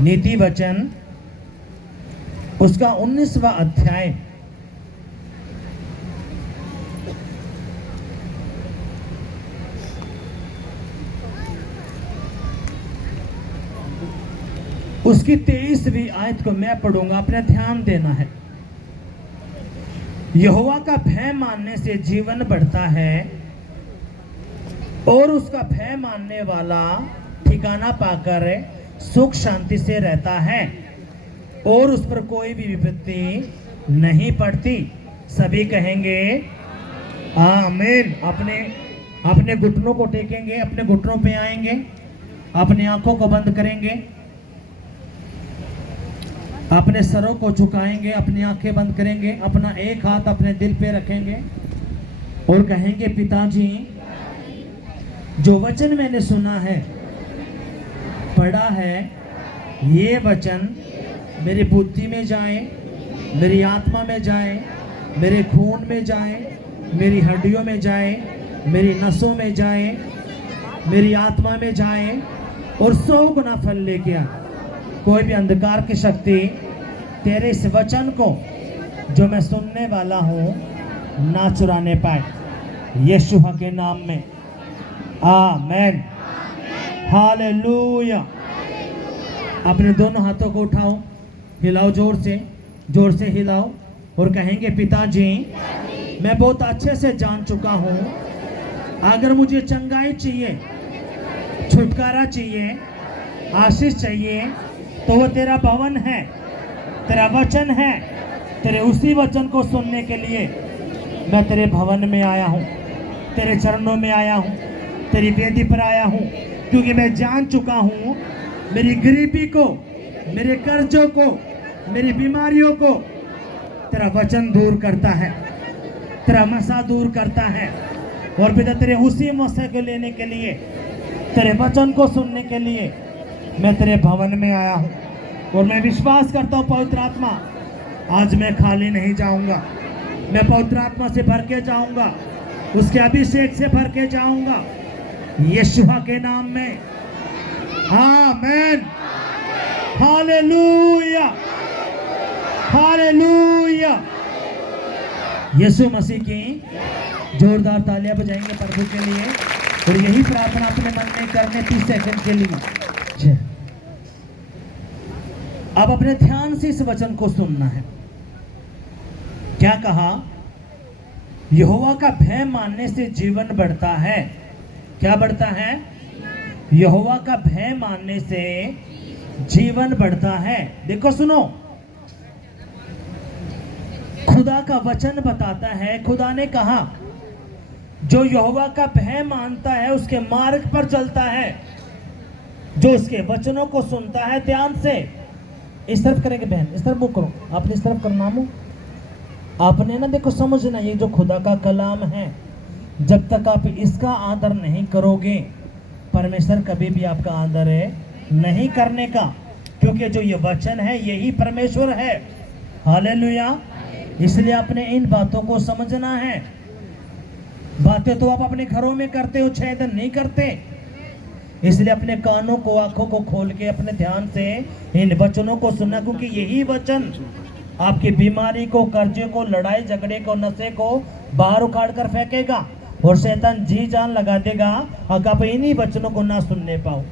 नीति वचन उसका 19वां अध्याय उसकी 23वीं आयत को मैं पढ़ूंगा, अपने ध्यान देना है। यहोवा का भय मानने से जीवन बढ़ता है और उसका भय मानने वाला ठिकाना पाकर सुख शांति से रहता है और उस पर कोई भी विपत्ति नहीं पड़ती। सभी कहेंगे आमीन। अपने घुटनों को टेकेंगे, अपने घुटनों पे आएंगे, अपनी आंखों को बंद करेंगे, अपने सरों को झुकाएंगे, अपनी आंखें बंद करेंगे, अपना एक हाथ अपने दिल पे रखेंगे और कहेंगे पिताजी, जो वचन मैंने सुना है, पढ़ा है, ये वचन मेरी बुद्धि में जाए, मेरी आत्मा में जाए, मेरे खून में जाए, मेरी हड्डियों में जाए, मेरी नसों में जाए, मेरी आत्मा में जाए और 100 गुना फल लेके आ। कोई भी अंधकार की शक्ति तेरे इस वचन को जो मैं सुनने वाला हूँ ना चुराने पाए, यीशु के नाम में आमेन। हालेलुया। अपने दोनों हाथों को उठाओ, हिलाओ, जोर से हिलाओ और कहेंगे पिताजी, मैं बहुत अच्छे से जान चुका हूँ, अगर मुझे चंगाई चाहिए, छुटकारा चाहिए, आशीष चाहिए, तो वो तेरा भवन है, तेरा वचन है। तेरे उसी वचन को सुनने के लिए मैं तेरे भवन में आया हूँ, तेरे चरणों में आया हूँ, तेरी वेदी पर आया हूँ, क्योंकि मैं जान चुका हूँ मेरी गरीबी को, मेरे कर्जों को, मेरी बीमारियों को तेरा वचन दूर करता है, तेरा मसा दूर करता है। और पिता, तेरे उसी मसे को लेने के लिए, तेरे वचन को सुनने के लिए मैं तेरे भवन में आया हूँ। और मैं विश्वास करता हूँ पवित्र आत्मा, आज मैं खाली नहीं जाऊंगा, मैं पवित्र आत्मा से भर के जाऊंगा, उसके अभिषेक से भर के जाऊंगा, यीशु के नाम में आमेन। Hallelujah, hallelujah. यीशु मसीह की जोरदार तालियां बजाएंगे प्रभु के लिए और यही प्रार्थना अपने मन में करने 30 सेकंड के लिए। अब अपने ध्यान से इस वचन को सुनना है। क्या कहा? यहोवा का भय मानने से जीवन बढ़ता है। क्या बढ़ता है? यहोवा का भय मानने से जीवन बढ़ता है। देखो सुनो, खुदा का वचन बताता है, खुदा ने कहा जो यहोवा का भय मानता है उसके मार्ग पर चलता है, जो उसके वचनों को सुनता है। ध्यान से इस तरफ करेंगे बहन, इस तरफ मुंह करो, आपने इस तरफ करना मुंह। आपने ना देखो समझना, ये जो खुदा का कलाम है, जब तक आप इसका आदर नहीं करोगे, परमेश्वर कभी भी आपका आदर नहीं करने का, क्योंकि जो ये वचन है यही परमेश्वर है। हालेलुया। इसलिए अपने इन बातों को समझना है। बातें तो आप अपने घरों में करते हो, छेदन नहीं करते। इसलिए अपने कानों को, आंखों को खोल के अपने ध्यान से इन वचनों को सुनना, क्योंकि यही वचन आपकी बीमारी को, कर्जे को, लड़ाई झगड़े को, नशे को बाहर उखाड़ कर फेंकेगा और शैतान जी जान लगा देगा अगर आप इन्हीं वचनों को ना सुनने पाओ।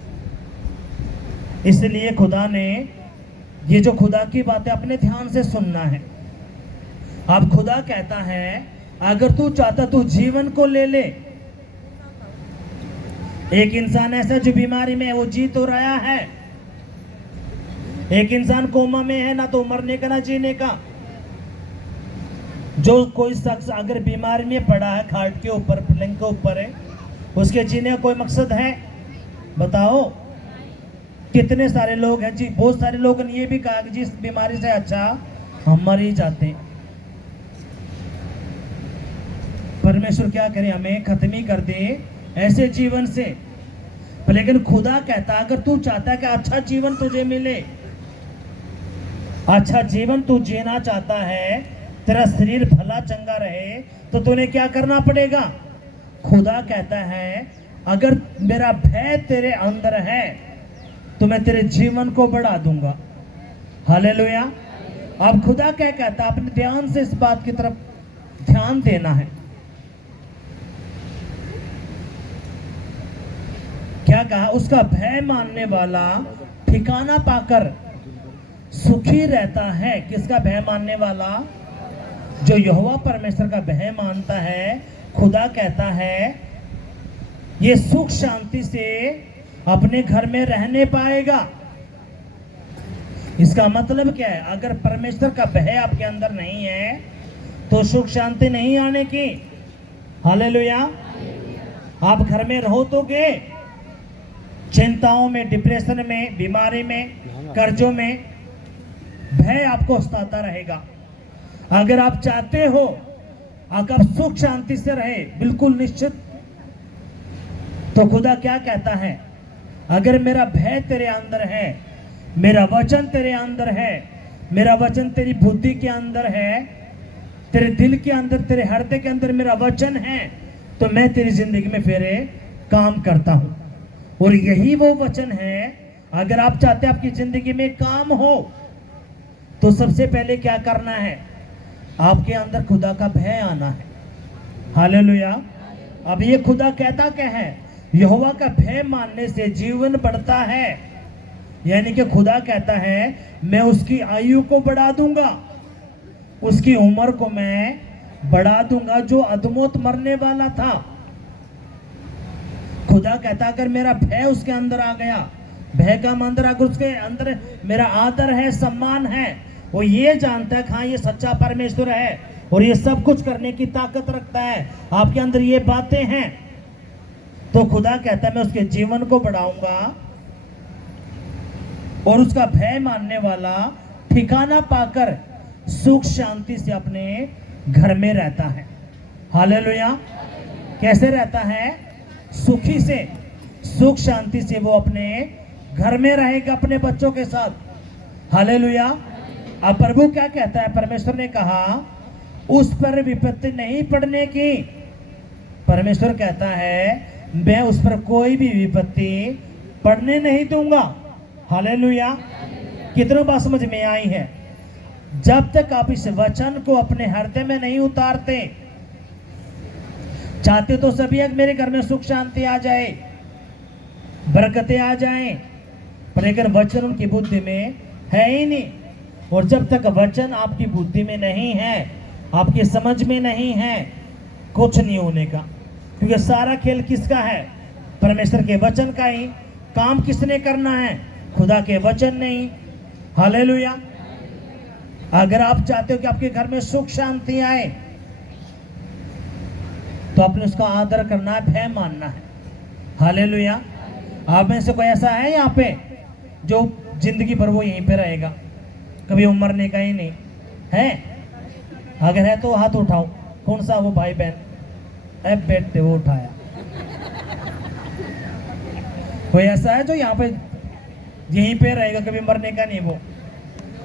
इसलिए खुदा ने ये जो खुदा की बातें अपने ध्यान से सुनना है। अब खुदा कहता है अगर तू चाहता तू जीवन को ले ले। एक इंसान ऐसा जो बीमारी में है, वो जी तो रहा है। एक इंसान कोमा में है, ना तो मरने का ना जीने का। जो कोई शख्स अगर बीमारी में पड़ा है, खाट के ऊपर, पलंग के ऊपर है, उसके जीने का कोई मकसद है? बताओ। कितने सारे लोग हैं जी, बहुत सारे लोगों ने ये भी कहा कि जिस बीमारी से अच्छा हम मर ही जाते। परमेश्वर क्या करे, हमें खत्म ही कर दे ऐसे जीवन से। लेकिन खुदा कहता अगर तू चाहता है कि अच्छा जीवन तुझे मिले, अच्छा जीवन तू जीना चाहता है, तेरा शरीर भला चंगा रहे, तो तूने क्या करना पड़ेगा? खुदा कहता है अगर मेरा भय तेरे अंदर है, तो मैं तेरे जीवन को बढ़ा दूंगा। हालेलुया। अब खुदा क्या कहता है, अपने ध्यान से इस बात की तरफ ध्यान देना है। क्या कहा, उसका भय मानने वाला ठिकाना पाकर सुखी रहता है। किसका भय मानने वाला? जो यहोवा परमेश्वर का भय मानता है। खुदा कहता है ये सुख शांति से अपने घर में रहने पाएगा। इसका मतलब क्या है, अगर परमेश्वर का भय आपके अंदर नहीं है तो सुख शांति नहीं आने की। हालेलुया। आप घर में रहोगे चिंताओं में, डिप्रेशन में, बीमारी में, कर्जों में, भय आपको सताता रहेगा। अगर आप चाहते हो अगर सुख शांति से रहे बिल्कुल निश्चित, तो खुदा क्या कहता है, अगर मेरा भय तेरे अंदर है, मेरा वचन तेरे अंदर है, मेरा वचन तेरी बुद्धि के अंदर है, तेरे दिल के अंदर, तेरे हृदय के अंदर मेरा वचन है, तो मैं तेरी जिंदगी में फिर काम करता हूं। और यही वो वचन है। अगर आप चाहते हैं आपकी जिंदगी में काम हो, तो सबसे पहले क्या करना है, आपके अंदर खुदा का भय आना है। हालेलुया। अब ये खुदा कहता क्या है, यहोवा का भय मानने से जीवन बढ़ता है। यानी कि खुदा कहता है मैं उसकी आयु को बढ़ा दूंगा, उसकी उम्र को मैं बढ़ा दूंगा। जो अधमोत मरने वाला था, खुदा कहता अगर मेरा भय उसके अंदर आ गया, भय का मंदिर अगर उसके अंदर मेरा आदर है, सम्मान है, वो ये जानता है हाँ ये सच्चा परमेश्वर है और ये सब कुछ करने की ताकत रखता है, आपके अंदर ये बातें हैं, तो खुदा कहता है मैं उसके जीवन को बढ़ाऊंगा। और उसका भय मानने वाला ठिकाना पाकर सुख शांति से अपने घर में रहता है। हालेलुया। कैसे रहता है? सुखी से, सुख शांति से वो अपने घर में रहेगा अपने बच्चों के साथ। हालेलुया। अब प्रभु क्या कहता है, परमेश्वर ने कहा उस पर विपत्ति नहीं पड़ने की। परमेश्वर कहता है मैं उस पर कोई भी विपत्ति पड़ने नहीं दूंगा। हालेलुया। कितनों बात समझ में आई है? जब तक आप इस वचन को अपने हृदय में नहीं उतारते, चाहते तो सभी एक मेरे घर में सुख शांति आ जाए, बरकतें आ जाएं, पर अगर वचन उनकी बुद्धि में है ही नहीं, और जब तक वचन आपकी बुद्धि में नहीं है, आपकी समझ में नहीं है, कुछ नहीं होने का। क्योंकि सारा खेल किसका है? परमेश्वर के वचन का ही। काम किसने करना है? खुदा के वचन नहीं। हालेलुया। अगर आप चाहते हो कि आपके घर में सुख शांति आए, तो आपने उसका आदर करना है, भय मानना है। हालेलुया। आप में से कोई ऐसा है यहाँ पे जो जिंदगी भर वो यहीं पे रहेगा, कभी उमरने का ही नहीं है? अगर है तो हाथ उठाओ। कौन सा वो भाई बहन? बेटे वो उठाया। कोई ऐसा है जो यहाँ पे यहीं पे रहेगा, कभी मरने का नहीं? वो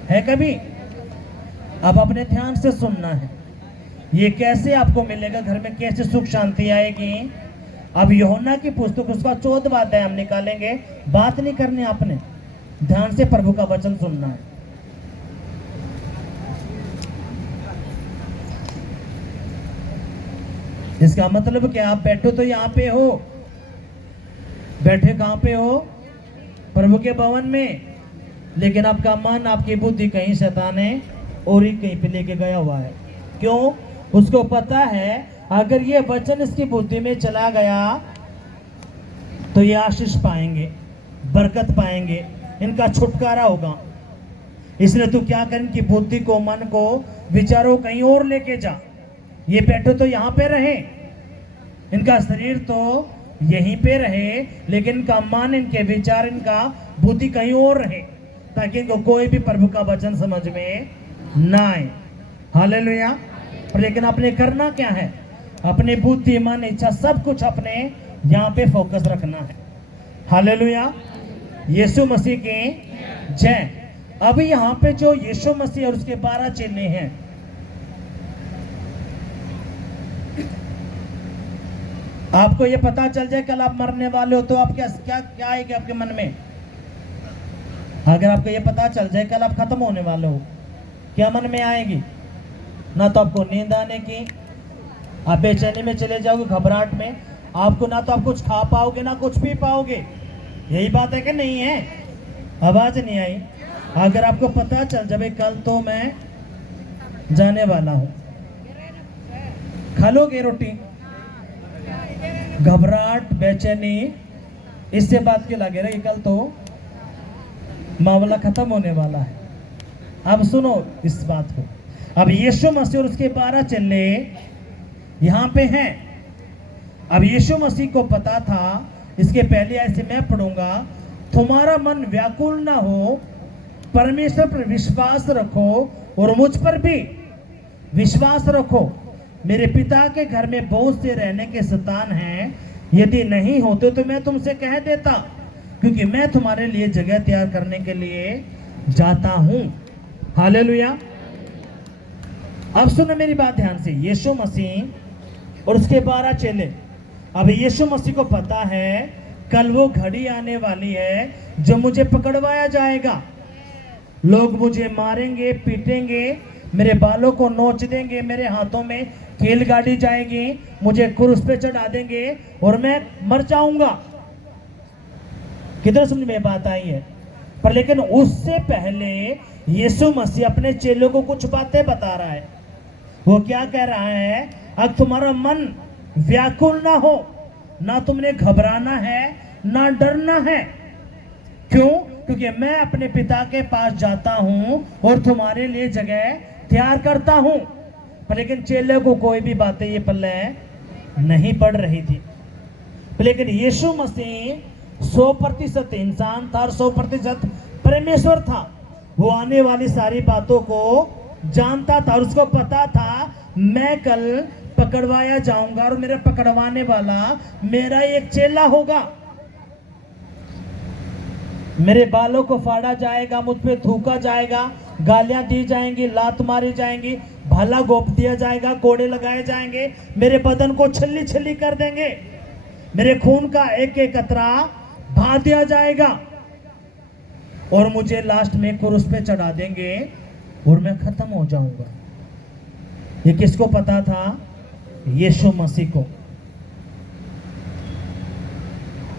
है कभी? अब अपने ध्यान से सुनना है, ये कैसे आपको मिलेगा, घर में कैसे सुख शांति आएगी। अब यूहन्ना की पुस्तक उसका 14वां अध्याय हम निकालेंगे। बात नहीं करनी, आपने ध्यान से प्रभु का वचन सुनना है। इसका मतलब क्या, आप बैठो तो यहाँ पे हो, बैठे कहाँ पे हो? प्रभु के भवन में, लेकिन आपका मन, आपकी बुद्धि कहीं शैतान ने और ही कहीं पे लेके गया हुआ है। क्यों? उसको पता है अगर ये वचन इसकी बुद्धि में चला गया तो ये आशीष पाएंगे, बरकत पाएंगे, इनका छुटकारा होगा। इसलिए तू क्या कर, इनकी बुद्धि को, मन को, विचारों कहीं और लेके जा। ये बैठो तो यहाँ पे रहे, इनका शरीर तो यहीं पे रहे, लेकिन इनका मन, इनके विचार, इनका बुद्धि कहीं और रहे, ताकि इनको कोई भी प्रभु का वचन समझ में ना आए। हालेलुया। पर लेकिन आपने करना क्या है? अपने बुद्धि, मन, इच्छा सब कुछ अपने यहाँ पे फोकस रखना है। हालेलुया। यीशु मसीह की जय। अब यहाँ पे जो यीशु मसीह और उसके 12 चेले हैं, आपको ये पता चल जाए कल आप मरने वाले हो, तो आप क्या क्या क्या आएगा आपके मन में? अगर आपको ये पता चल जाए कल आप खत्म होने वाले हो, क्या मन में आएगी? ना तो आपको नींद आने की, आप बेचैनी में चले जाओगे, घबराहट में, आपको ना तो आप कुछ खा पाओगे ना कुछ पी पाओगे। यही बात है कि नहीं है? आवाज नहीं आई? अगर आपको पता चल जाए कल तो मैं जाने वाला हूं, खा लोगे रोटी? घबराहट, बेचैनी, इससे बात क्यों लगे रही? कल तो मामला खत्म होने वाला है। अब सुनो इस बात को। अब यीशु मसीह और उसके 12 चेले यहां पे हैं। अब यीशु मसीह को पता था, इसके पहले ऐसे मैं पढ़ूंगा, तुम्हारा मन व्याकुल ना हो, परमेश्वर पर विश्वास रखो और मुझ पर भी विश्वास रखो। मेरे पिता के घर में बहुत से रहने के स्थान हैं, यदि नहीं होते तो मैं तुमसे कह देता, क्योंकि मैं तुम्हारे लिए जगह तैयार करने के लिए जाता हूं। हालेलुया। अब सुनो मेरी बात ध्यान से। यीशु मसीह और उसके 12 चेले, अब यीशु मसीह को पता है कल वो घड़ी आने वाली है जब मुझे पकड़वाया जाएगा, लोग मुझे मारेंगे, पीटेंगे, मेरे बालों को नोच देंगे, मेरे हाथों में कील गाड़ी जाएगी, मुझे क्रूस पे चढ़ा देंगे और मैं मर जाऊंगा। किधर समझ में बात आई है? पर लेकिन उससे पहले यीशु मसीह अपने चेलों को कुछ बातें बता रहा है। वो क्या कह रहा है? अब तुम्हारा मन व्याकुल ना हो, ना तुमने घबराना है ना डरना है। क्यों? क्योंकि मैं अपने पिता के पास जाता हूं और तुम्हारे लिए जगह तैयार करता हूं। पर लेकिन चेले को कोई भी बातें ये पल्ले नहीं पड़ रही थी। लेकिन यीशु मसीह 100% इंसान था और 100% परमेश्वर था। वो आने वाली सारी बातों को जानता था और उसको पता था मैं कल पकड़वाया जाऊंगा और मेरा पकड़वाने वाला मेरा एक चेला होगा। मेरे बालों को फाड़ा जाएगा, मुझ पे थूका जाएगा, गालियां दी जाएंगी, लात मारी जाएंगी, भाला गोप दिया जाएगा, कोड़े लगाए जाएंगे, मेरे बदन को छल्ली छल्ली कर देंगे, मेरे खून का एक एक कतरा बहा दिया जाएगा और मुझे लास्ट में क्रूस पे चढ़ा देंगे और मैं खत्म हो जाऊंगा। ये किसको पता था? यीशु मसीह को।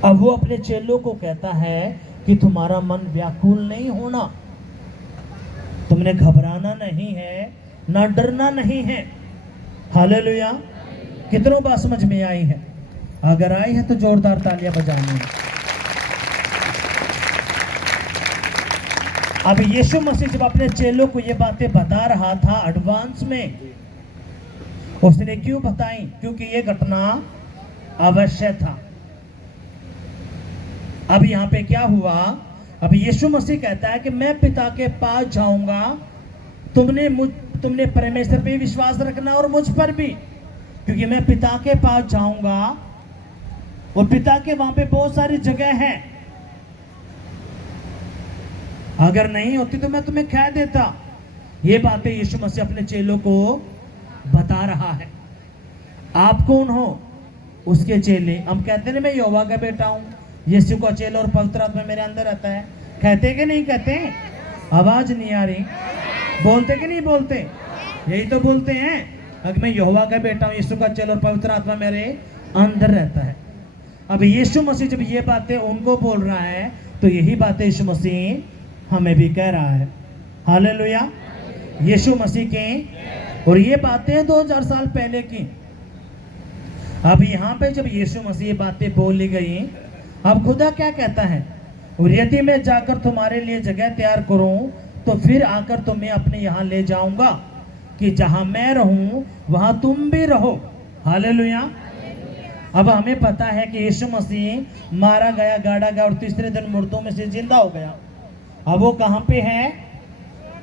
अब वो अपने चेलों को कहता है कि तुम्हारा मन व्याकुल नहीं होना, तुमने घबराना नहीं है ना डरना नहीं है। हालेलुया। कितनों बात समझ में आई है? अगर आई है तो जोरदार तालियां बजानी है। अब यीशु मसीह जब अपने चेलों को ये बातें बता रहा था एडवांस में, उसने क्यों बताई? क्योंकि ये घटना अवश्य था। अब यहां पे क्या हुआ? अब यीशु मसीह कहता है कि मैं पिता के पास जाऊंगा, तुमने परमेश्वर पे विश्वास रखना और मुझ पर भी, क्योंकि मैं पिता के पास जाऊंगा और पिता के वहां पे बहुत सारी जगह है। अगर नहीं होती तो मैं तुम्हें कह देता। ये बातें यीशु मसीह अपने चेलों को बता रहा है। आप कौन हो? उसके चेले। हम कहते हैं मैं यहोवा का बेटा हूं, यीशु का चेला और पवित्र आत्मा मेरे अंदर रहता है। कहते कि नहीं कहते? आवाज नहीं आ रही? बोलते कि नहीं बोलते? यही तो बोलते हैं, अगर मैं यहोवा का बेटा हूं, यीशु का चेला और पवित्र आत्मा मेरे अंदर रहता है। अब यीशु मसीह जब ये बातें उनको बोल रहा है तो यही बातें यीशु मसीह हमें भी कह रहा है। हालेलुया। यीशु मसीह के, और ये बातें 2000 साल पहले की। अब यहाँ पे जब यीशु मसीह ये बातें बोली गई, अब खुदा क्या कहता है? और यदि मैं जाकर तुम्हारे लिए जगह तैयार करूं तो फिर आकर तुम्हें अपने यहाँ ले जाऊंगा, कि जहां मैं रहूं वहां तुम भी रहो। हालेलुया। अब हमें पता है कि यीशु मसीह मारा गया, गाड़ा गया और तीसरे दिन मुर्दों में से जिंदा हो गया। अब वो कहां पे है?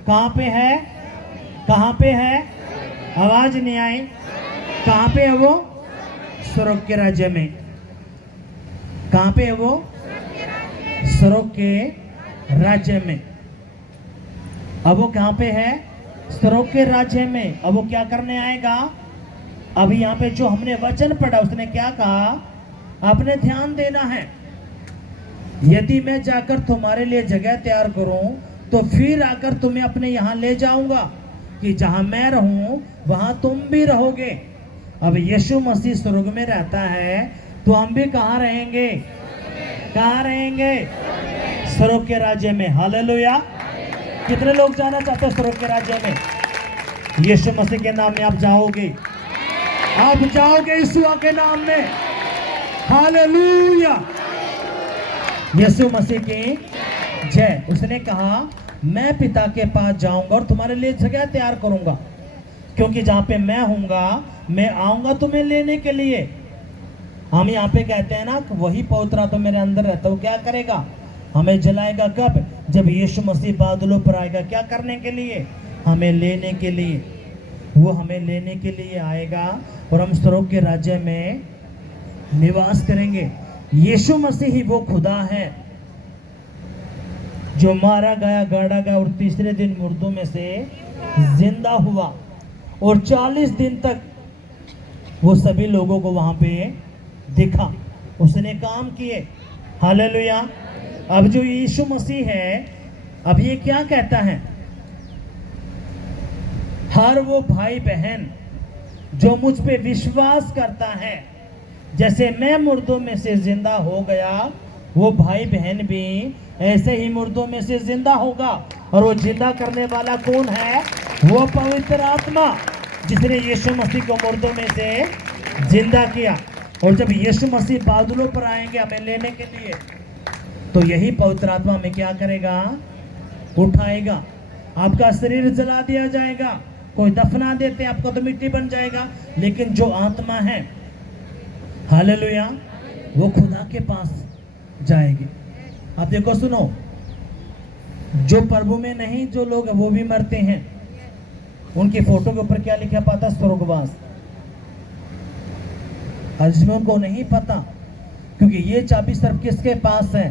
कहां पे है? कहां पे है? आवाज नहीं आई? कहां पे है वो? स्वर्ग के राज्य में। कहां पे है वो? स्वर्ग के राज्य में। अब वो कहां पे है? स्वर्ग के राज्य में। अब वो क्या करने आएगा? अभी यहाँ पे जो हमने वचन पढ़ा उसने क्या कहा? आपने ध्यान देना है। यदि मैं जाकर तुम्हारे लिए जगह तैयार करूं तो फिर आकर तुम्हें अपने यहाँ ले जाऊंगा कि जहां मैं रहूं वहां तुम भी रहोगे। अब यीशु मसीह स्वर्ग में रहता है तो हम भी कहाँ रहेंगे? कहाँ रहेंगे? स्वर्ग के राज्य में। हालेलुया। कितने लोग जाना चाहते हैं स्वर्ग के राज्य में? यीशु मसीह के नाम में आप जाओगे, आप जाओगे यीशु के नाम में। हालेलुया। यीशु मसीह की जय। उसने कहा मैं पिता के पास जाऊंगा और तुम्हारे लिए जगह तैयार करूंगा, क्योंकि जहां पे मैं हूंगा मैं आऊंगा तुम्हें लेने के लिए। हम यहाँ पे कहते हैं ना, वही पवित्र आत्मा मेरे अंदर रहता है, वो क्या करेगा? हमें जलाएगा। कब? जब यीशु मसीह बादलों पर आएगा। क्या करने के लिए? हमें लेने के लिए। वो हमें लेने के लिए आएगा और हम स्वर्ग के राज्य में निवास करेंगे। यीशु मसीह ही वो खुदा है जो मारा गया, गाड़ा गया और तीसरे दिन मुर्दों में से जिंदा हुआ और 40 दिन तक वो सभी लोगों को वहां पे दिखा। उसने काम किए। हालेलुया। अब जो यीशु मसीह है, अब ये क्या कहता है? हर वो भाई बहन जो मुझ पे विश्वास करता है, जैसे मैं मुर्दों में से जिंदा हो गया, वो भाई बहन भी ऐसे ही मुर्दों में से जिंदा होगा। और वो जिंदा करने वाला कौन है? वो पवित्र आत्मा, जिसने यीशु मसीह को मुर्दों में से जिंदा किया। और जब यीशु मसीह बादलों पर आएंगे हमें लेने के लिए, तो यही पवित्र आत्मा हमें क्या करेगा? उठाएगा। आपका शरीर जला दिया जाएगा, कोई दफना देते आपको तो मिट्टी बन जाएगा, लेकिन जो आत्मा है, हालेलुया, वो खुदा के पास जाएगी। आप देखो, सुनो, जो प्रभु में नहीं जो लोग हैं वो भी मरते हैं। उनकी फोटो के ऊपर क्या लिखा पाता? स्वर्गवास। जिसमें उनको नहीं पता, क्योंकि ये चाबी सिर्फ किसके पास है?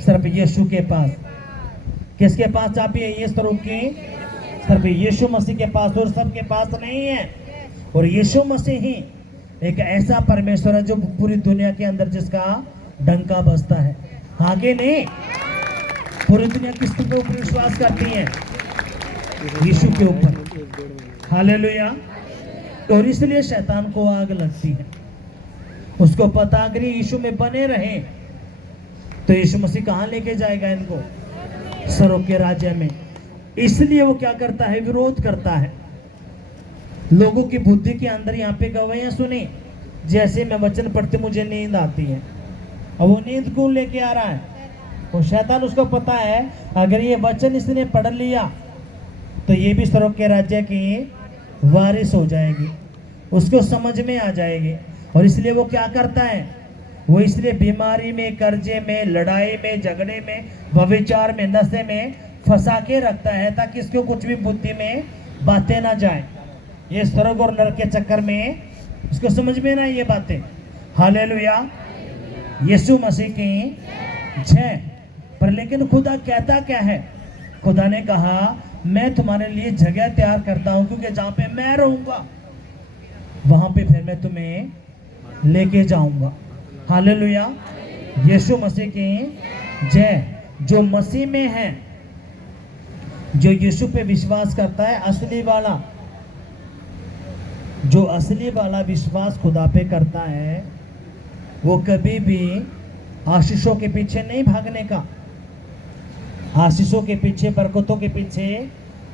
सिर्फ यीशु के पास। किसके पास चाबी है ये स्वर्ग की? सिर्फ यीशु मसीह के पास, और सबके पास नहीं है। और यीशु मसीह ही एक ऐसा परमेश्वर है जो पूरी दुनिया के अंदर जिसका डंका बजता है। आगे नहीं, पूरी दुनिया किसके ऊपर विश्वास करती है? यीशु के ऊपर। हालेलुया। और इसलिए शैतान को आग लगती है। उसको पता अगर यीशु में बने रहे तो यीशु मसीह कहां लेके जाएगा इनको? स्वर्ग के राज्य में। इसलिए वो क्या करता है? विरोध करता है। लोगों की बुद्धि के अंदर यहाँ पे गवाहियां सुनी, जैसे मैं वचन पढ़ते मुझे नींद आती है। अब वो नींद कौन लेके आ रहा है? वो शैतान। उसको पता है अगर ये वचन इसने पढ़ लिया तो ये भी स्वर्ग के राज्य की वारिस हो जाएगी, उसको समझ में आ जाएगी। और इसलिए वो क्या करता है? वो इसलिए बीमारी में, कर्जे में, लड़ाई में, झगड़े में, व्यभिचार में, नशे में फंसा के रखता है, ताकि इसको कुछ भी बुद्धि में बातें ना जाए। ये स्वर्ग और नरक के चक्कर में उसको समझ में ना ये बातें। हालेलुया। यीशु मसीह की जय। पर लेकिन खुदा कहता क्या है? खुदा ने कहा मैं तुम्हारे लिए जगह तैयार करता हूं, क्योंकि जहां पे मैं रहूंगा वहां पे फिर मैं तुम्हें लेके जाऊंगा। हालेलुया। यीशु मसीह की जय। जो मसीह में है, जो यीशु पे विश्वास करता है, असली वाला, जो असली वाला विश्वास खुदा पे करता है, वो कभी भी आशीषों के पीछे नहीं भागने का, आशीषों के पीछे, बरकतों के पीछे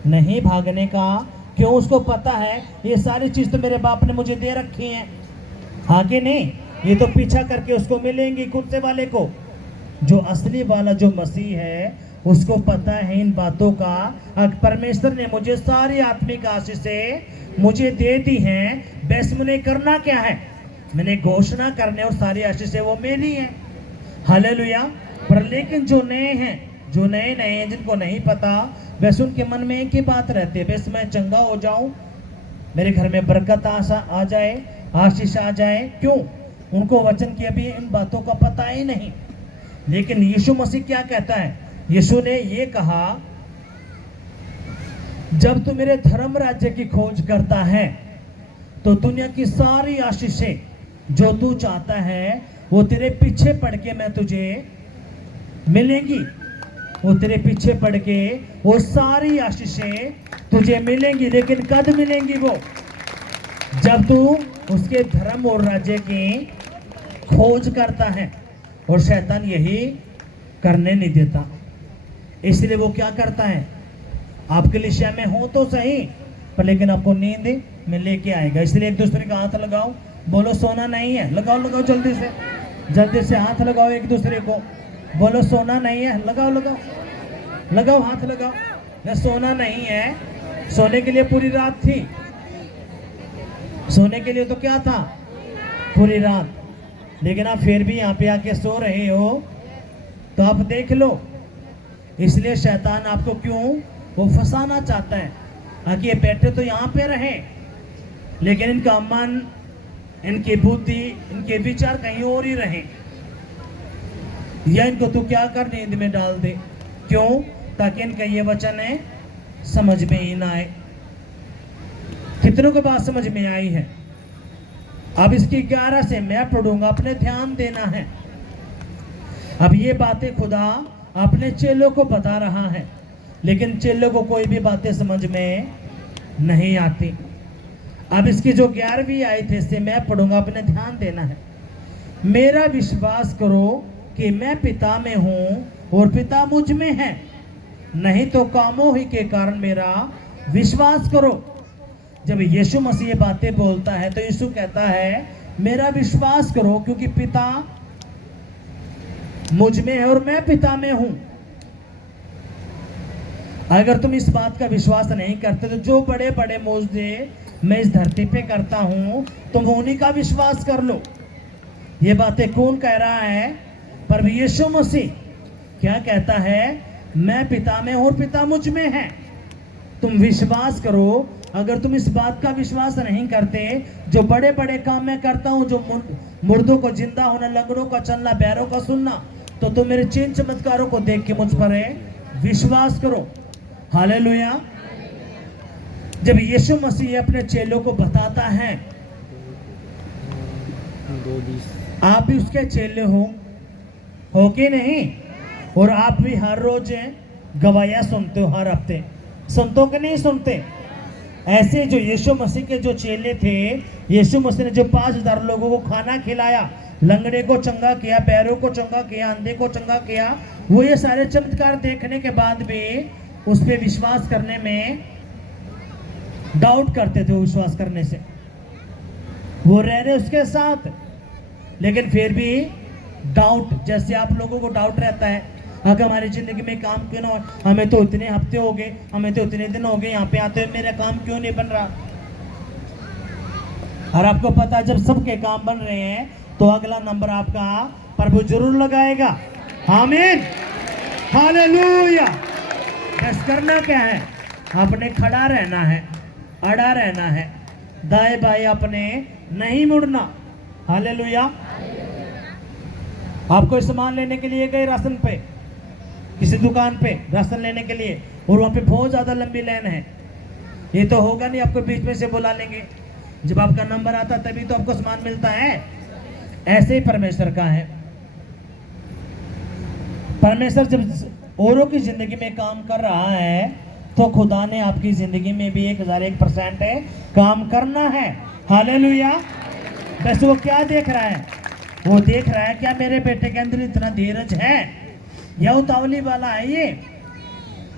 नहीं भागने का। क्यों? उसको पता है ये सारी चीज तो मेरे बाप ने मुझे दे रखी है। आगे नहीं, ये तो पीछा करके उसको मिलेंगी कुत्ते वाले को। जो असली वाला, जो मसीह है, उसको पता है इन बातों का। परमेश्वर ने मुझे सारी आत्मिक आशीषें मुझे दे दी हैं, बस मैंने करना क्या है? मैंने घोषणा करने, और सारी आशीषें वो मेरी हैं। हालेलुया। पर लेकिन जो नए हैं, जो नए हैं, जिनको नहीं पता, बस उनके मन में एक ही बात रहती है, बस मैं चंगा हो जाऊं, मेरे घर में बरकत आ जाए, आशीष आ जाए। क्यों? उनको वचन की अभी इन बातों का पता ही नहीं। लेकिन यीशु मसीह क्या कहता है? यीशु ने ये कहा, जब तू मेरे धर्म राज्य की खोज करता है तो दुनिया की सारी आशीषें जो तू चाहता है वो तेरे पीछे पड़ के मैं तुझे मिलेंगी, वो तेरे पीछे पड़ के वो सारी आशीषें तुझे मिलेंगी। लेकिन कब मिलेंगी? वो जब तू उसके धर्म और राज्य की खोज करता है, और शैतान यही करने नहीं देता। इसलिए वो क्या करता है, आपके लिए में हो तो सही, पर लेकिन आपको नींद में लेके आएगा। इसलिए एक दूसरे का हाथ लगाओ, बोलो सोना नहीं है, लगाओ लगाओ जल्दी से हाथ लगाओ एक दूसरे को, बोलो सोना नहीं है, लगाओ लगाओ लगाओ हाथ लगाओ। न सोना नहीं है, सोने के लिए पूरी रात थी, सोने के लिए तो क्या था, पूरी रात। लेकिन आप फिर भी यहाँ पे आके सो रहे हो, तो आप देख लो। इसलिए शैतान आपको क्यों वो फंसाना चाहता है, ताकि ये बैठे तो यहाँ पे रहे, लेकिन इनका मन, इनकी बुद्धि, इनके विचार कहीं और ही रहे, या इनको तू क्या कर नींद में डाल दे। क्यों? ताकि इनका ये वचन है समझ में ही ना आए। कितनों को बात समझ में आई है? अब इसकी 11 से मैं पढ़ूंगा, अपने ध्यान देना है। अब ये बातें खुदा अपने चेलों को बता रहा है, लेकिन चेलों को कोई भी बातें समझ में नहीं आती। अब इसकी जो 11वीं आयत है, इससे मैं पढ़ूंगा, अपने ध्यान देना है। मेरा विश्वास करो कि मैं पिता में हूं और पिता मुझ में है, नहीं तो कामों ही के कारण मेरा विश्वास करो। जब यीशु मसीह ये बातें बोलता है, तो यीशु कहता है मेरा विश्वास करो, क्योंकि पिता मुझ में है और मैं पिता में हूं। अगर तुम इस बात का विश्वास नहीं करते, तो जो बड़े बड़े मौजूदे मैं इस धरती पे करता हूं, तुम उन्हीं का विश्वास कर लो। ये बातें कौन कह रहा है? पर यीशु मसीह क्या कहता है? मैं पिता में हूं और पिता मुझ में है, तुम विश्वास करो। अगर तुम इस बात का विश्वास नहीं करते, जो बड़े बड़े काम मैं करता हूं, जो मुर्दों को जिंदा होना, लंगड़ों का चलना, बैरों का सुनना, तो तुम मेरे चिन्ह चमत्कारों को देख के मुझ पर विश्वास करो। हालेलुया। जब यीशु मसीह अपने चेलों को बताता है, आप भी उसके चेले हो कि नहीं? और आप भी हर रोज गवाहियां सुनते हो, हर हफ्ते सुनते हो कि नहीं सुनते? ऐसे जो यीशु मसीह के जो चेले थे, यीशु मसीह ने जो 5000 लोगों को खाना खिलाया, लंगड़े को चंगा किया, पैरों को चंगा किया, अंधे को चंगा किया, वो ये सारे चमत्कार देखने के बाद भी उस पर विश्वास करने में डाउट करते थे। विश्वास करने से वो रह रहे उसके साथ, लेकिन फिर भी डाउट, जैसे आप लोगों को डाउट रहता है, अगर हमारी जिंदगी में काम क्यों ना हो, हमें तो इतने हफ्ते हो गए, हमें तो इतने दिन हो गए यहाँ पे आते हुए, मेरा काम क्यों नहीं बन रहा? और आपको पता है, जब सबके काम बन रहे हैं, तो अगला नंबर आपका प्रभु जरूर लगाएगा। आमीन, हालेलुया। बस करना क्या है? आपने खड़ा रहना है, अड़ा रहना है, दाएं बाएं अपने नहीं मुड़ना। हालेलुया। आपको सामान लेने के लिए गए राशन पे, किसी दुकान पे राशन लेने के लिए, और वहाँ पे बहुत ज़्यादा लंबी लाइन है। ये तो होगा नहीं, आपको बीच में से बुला लेंगे। जब आपका नंबर आता तभी तो आपको सामान मिलता है। ऐसे ही परमेश्वर का है। परमेश्वर जब औरों की जिंदगी में काम कर रहा है, तो खुदा ने आपकी जिंदगी में भी 1001% काम करना है। हालेलुया। बस वो क्या देख रहा है? वो देख रहा है क्या मेरे बेटे के अंदर इतना धीरज है, या उतावली वाला है ये?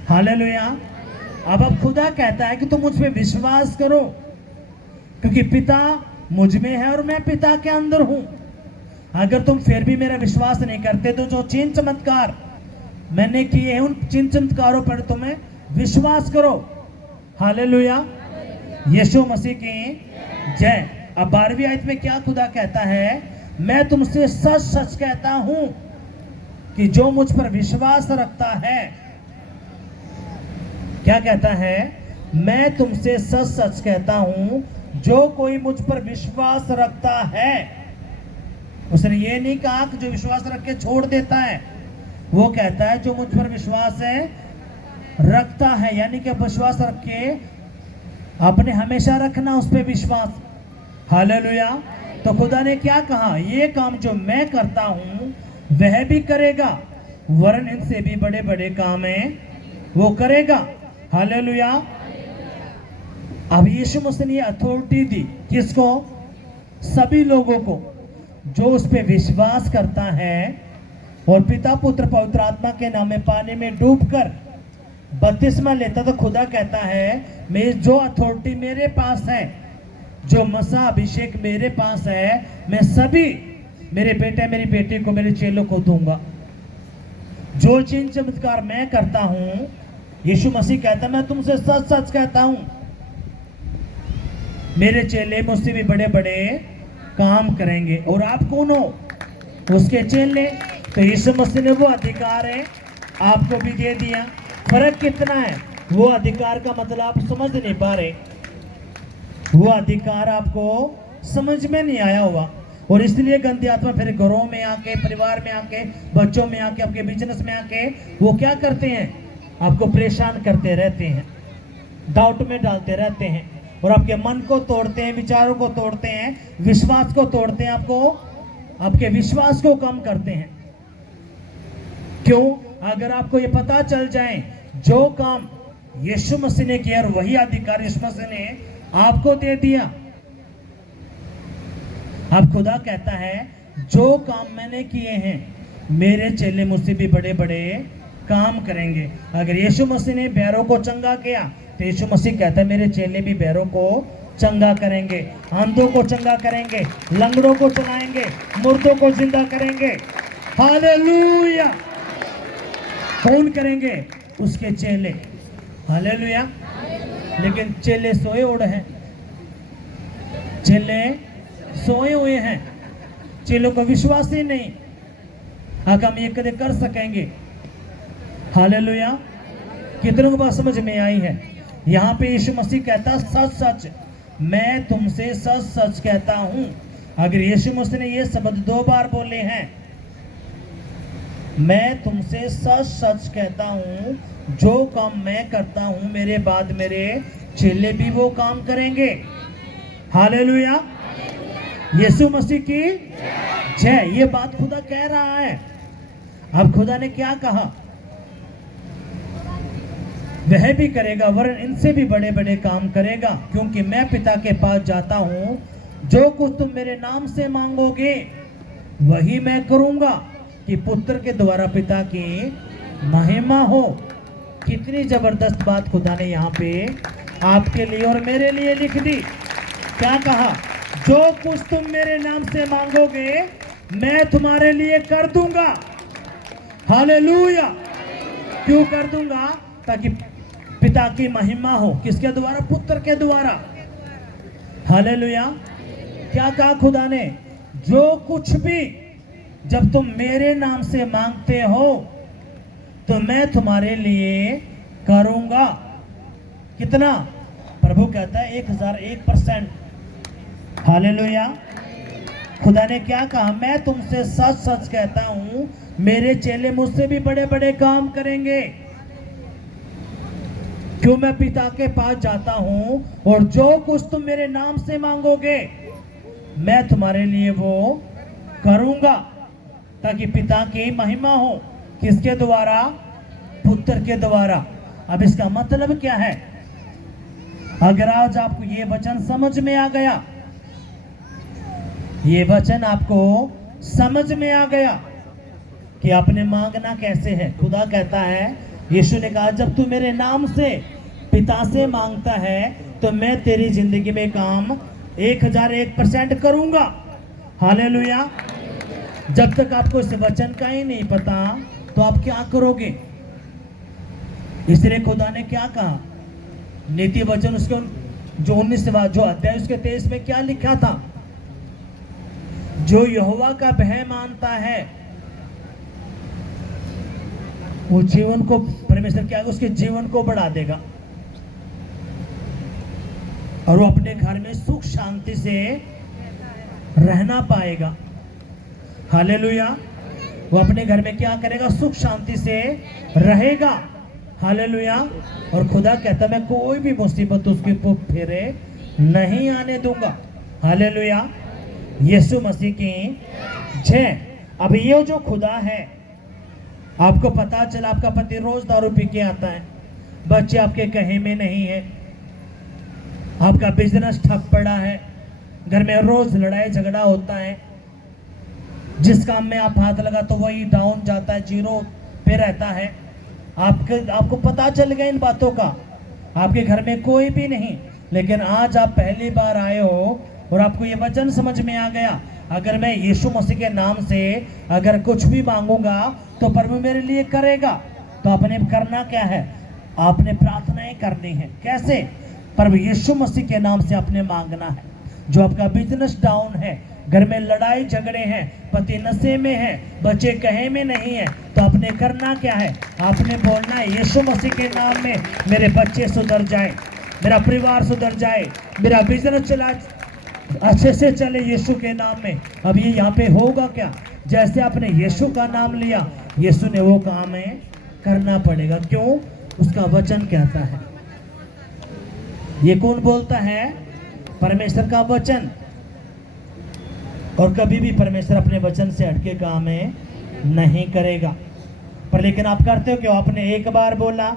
हालेलुया। अब खुदा कहता है कि तुम मुझ पे विश्वास करो, क्योंकि पिता मुझ में है और मैं पिता के अंदर हूं। अगर तुम फिर भी मेरा विश्वास नहीं करते, तो जो चिन्ह चमत्कार मैंने किए हैं, उन चिन्ह चमत्कारों पर तुम्हें विश्वास करो। हालेलुया। यीशु मसीह की जय। अब 12वीं आयत में क्या खुदा कहता है? मैं तुमसे सच सच कहता हूं कि जो मुझ पर विश्वास रखता है, क्या कहता है? मैं तुमसे सच सच कहता हूं, जो कोई मुझ पर विश्वास रखता है। उसने ये नहीं कहा कि जो विश्वास रख के छोड़ देता है, वो कहता है जो मुझ पर विश्वास रखता है, यानी कि विश्वास रख के आपने हमेशा रखना उस पर विश्वास। हालेलुया। तो खुदा ने क्या कहा? ये काम जो मैं करता हूं वह भी करेगा, वरन इनसे भी बड़े बड़े काम है वो करेगा। हालेलुया। अब यीशु मसीह ने अथॉरिटी दी किसको? सभी लोगों को जो उस पे विश्वास करता है और पिता पुत्र पवित्र आत्मा के नाम में पानी में डूबकर बपतिस्मा लेता। तो खुदा कहता है मैं जो अथॉरिटी मेरे पास है, जो मसा अभिषेक मेरे पास है, मैं सभी मेरे बेटे मेरी बेटी को, मेरे चेलों को दूंगा। जो चिन्ह चमत्कार मैं करता हूं, यीशु मसीह कहता मैं तुमसे सच सच कहता हूं, मेरे चेले मुझसे भी बड़े बड़े काम करेंगे। और आप कौन हो? उसके चेले। तो यीशु मसीह ने वो अधिकार है आपको भी दे दिया। फर्क कितना है? वो अधिकार का मतलब आप समझ नहीं पा रहे, वो अधिकार आपको समझ में नहीं आया होगा। और इसलिए गंदी आत्मा फिर घरों में आके, परिवार में आके, बच्चों में आके, आपके बिजनेस में आके वो क्या करते हैं? आपको परेशान करते रहते हैं, डाउट में डालते रहते हैं और आपके मन को तोड़ते हैं, विचारों को तोड़ते हैं, विश्वास को तोड़ते हैं, आपके विश्वास को कम करते हैं। क्यों? अगर आपको ये पता चल जाए जो काम यीशु मसीह ने किया और वही अधिकार यीशु मसीह ने आपको दे दिया। अब खुदा कहता है जो काम मैंने किए हैं मेरे चेले मुझसे भी बड़े बड़े काम करेंगे। अगर यीशु मसीह ने बैरों को चंगा किया तो यीशु मसीह कहता है मेरे चेले भी बैरों को चंगा करेंगे, अंधों को चंगा करेंगे, लंगड़ों को चलाएंगे, मुर्दों को जिंदा करेंगे। हालेलुया। कौन करेंगे? उसके चेले। हालेलुया। लेकिन चेले सोए उड़े हैं, चेले सोए हुए हैं, चेलों को विश्वास ही नहीं अगर हम ये कदे कर सकेंगे। हालेलुया। कितनों को बात समझ में आई है? यहाँ पे यीशु मसीह कहता सच सच मैं तुमसे सच सच कहता हूं। अगर यीशु मसीह ने ये शब्द 2 बार बोले हैं, मैं तुमसे सच सच कहता हूं, जो काम मैं करता हूं मेरे बाद मेरे चेले भी वो काम करेंगे। हालेलुया। यीशु मसीह की जय। ये बात खुदा कह रहा है। अब खुदा ने क्या कहा? वह भी करेगा वरन इनसे भी बड़े बड़े काम करेगा, क्योंकि मैं पिता के पास जाता हूं। जो कुछ तुम मेरे नाम से मांगोगे वही मैं करूंगा, कि पुत्र के द्वारा पिता की महिमा हो। कितनी जबरदस्त बात खुदा ने यहाँ पे आपके लिए और मेरे लिए लिख दी। क्या कहा? जो कुछ तुम मेरे नाम से मांगोगे मैं तुम्हारे लिए कर दूंगा। हालेलुया। क्यों कर दूंगा? ताकि पिता की महिमा हो। किसके द्वारा? पुत्र के द्वारा। हालेलुया। क्या कहा खुदा ने? जो कुछ भी जब तुम मेरे नाम से मांगते हो तो मैं तुम्हारे लिए करूंगा। कितना? प्रभु कहता है 1001%। हालेलुया। खुदा ने क्या कहा? मैं तुमसे सच सच कहता हूं, मेरे चेले मुझसे भी बड़े बड़े काम करेंगे, क्यों मैं पिता के पास जाता हूं। और जो कुछ तुम मेरे नाम से मांगोगे मैं तुम्हारे लिए वो करूंगा, ताकि पिता की महिमा हो। किसके द्वारा? पुत्र के द्वारा। अब इसका मतलब क्या है? अगर आज आपको ये वचन समझ में आ गया, ये वचन आपको समझ में आ गया कि आपने मांगना कैसे है। खुदा कहता है, यीशु ने कहा जब तू मेरे नाम से पिता से मांगता है तो मैं तेरी जिंदगी में काम 1001% करूंगा। हालेलुया। जब तक आपको इस वचन का ही नहीं पता तो आप क्या करोगे? इसलिए खुदा ने क्या कहा? नीति वचन उसके जो 19वां जो अध्याय उसके 23 में क्या लिखा था? जो यहोवा का भय मानता है वो जीवन को, परमेश्वर क्या, उसके जीवन को बढ़ा देगा और वो अपने घर में सुख शांति से रहना पाएगा। हालेलुया। वो अपने घर में क्या करेगा? सुख शांति से रहेगा। हालेलुया। और खुदा कहता मैं कोई भी मुसीबत उसके ऊपर फेरे नहीं आने दूंगा। हालेलुया। यीशु मसीह की जय। अब ये जो खुदा है आपको पता चला आपका पति रोज दारू पी के आता है, बच्चे आपके कहे में नहीं है, आपका बिजनेस ठप पड़ा है, घर में रोज लड़ाई झगड़ा होता है, जिस काम में आप हाथ लगा तो वही डाउन जाता है, जीरो पे रहता है। आपको पता चल गया इन बातों का, आपके घर में कोई भी नहीं, लेकिन आज आप पहली बार आए हो और आपको ये वचन समझ में आ गया, अगर मैं यीशु मसीह के नाम से अगर कुछ भी मांगूंगा तो प्रभु मेरे लिए करेगा। तो आपने करना क्या है? आपने प्रार्थनाएं करनी है। कैसे? प्रभु यीशु मसीह के नाम से आपने मांगना है। जो आपका बिजनेस डाउन है, घर में लड़ाई झगड़े हैं, पति नशे में है, बच्चे कहे में नहीं है, तो आपने करना क्या है? आपने बोलना है यीशु मसीह के नाम में मेरे बच्चे सुधर जाए, मेरा परिवार सुधर जाए, मेरा बिजनेस चला अच्छे से चले यीशु के नाम में। अब ये यहाँ पे होगा क्या? जैसे आपने यीशु का नाम लिया, यीशु ने वो काम है करना पड़ेगा। क्यों? उसका वचन कहता है। ये कौन बोलता है? परमेश्वर का वचन। और कभी भी परमेश्वर अपने वचन से हटके काम है नहीं करेगा। पर लेकिन आप करते हो क्यों? आपने एक बार बोला,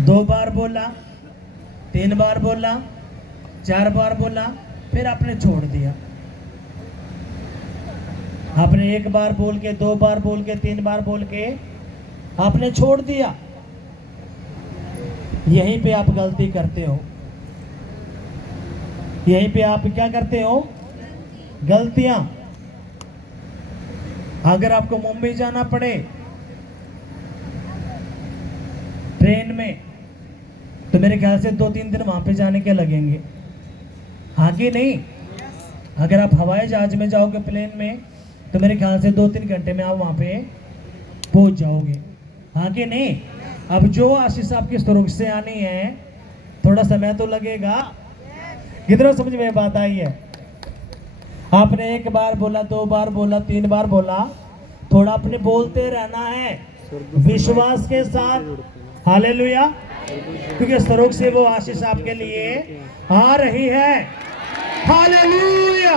2 बार बोला, 3 बार बोला, 4 बार बोला, फिर आपने छोड़ दिया। आपने 1 बार बोल के, 2 बार बोल के, 3 बार बोल के आपने छोड़ दिया। यहीं पे आप गलती करते हो। यहीं पे आप क्या करते हो? गलतियां। अगर आपको मुंबई जाना पड़े ट्रेन में, तो मेरे ख्याल से 2-3 दिन वहां पे जाने के लगेंगे, हाँ कि नहीं? अगर आप हवाई जहाज में जाओगे, प्लेन में, तो मेरे ख्याल से 2-3 घंटे में आप वहां पे पहुंच जाओगे, हाँ कि नहीं? अब जो आशीष आपकी स्वर्ग से आनी है, थोड़ा समय तो लगेगा। कितना समझ में बात आई है? आपने 1 बार बोला, 2 बार बोला, 3 बार बोला, थोड़ा अपने बोलते रहना है विश्वास के साथ। हालेलुया। क्योंकि स्वर्ग से वो आशीष आपके लिए आ रही है। हालेलुया।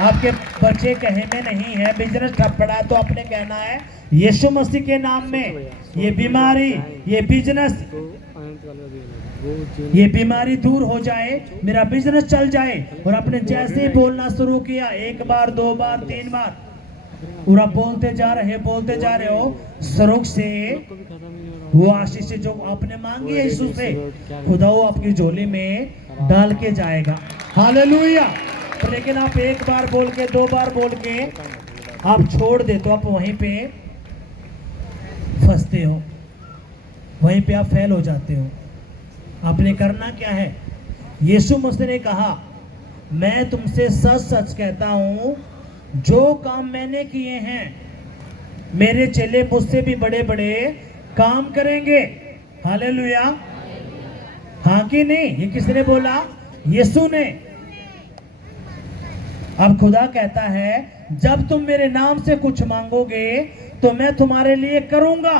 आपके बच्चे कहे में नहीं है, बिजनेस ठप पड़ा है, तो आपने कहना है यीशु मसीह के नाम में ये बीमारी, ये बिजनेस, ये बीमारी दूर हो जाए, मेरा बिजनेस चल जाए। और आपने जैसे ही बोलना शुरू किया, 1 बार, 2 बार, 3 बार, और आप बोलते जा रहे हो, स्वर्ग से वो आशीष जो आपने मांगी है यीशु से, खुदा वो आपकी झोली में डाल के जाएगा। हालेलुया। तो लेकिन आप 1 बार बोल के, 2 बार बोल के आप छोड़ दे, तो आप वहीं पे फंसते हो, वहीं पे आप फेल हो जाते हो। आपने करना क्या है? यीशु मसीह ने कहा, मैं तुमसे सच सच कहता हूं, जो काम मैंने किए हैं, मेरे चेले मुझसे भी बड़े बड़े काम करेंगे। हालेलुया। हाँ कि नहीं? ये किसने बोला? यीशु ने। अब खुदा कहता है, जब तुम मेरे नाम से कुछ मांगोगे तो मैं तुम्हारे लिए करूंगा।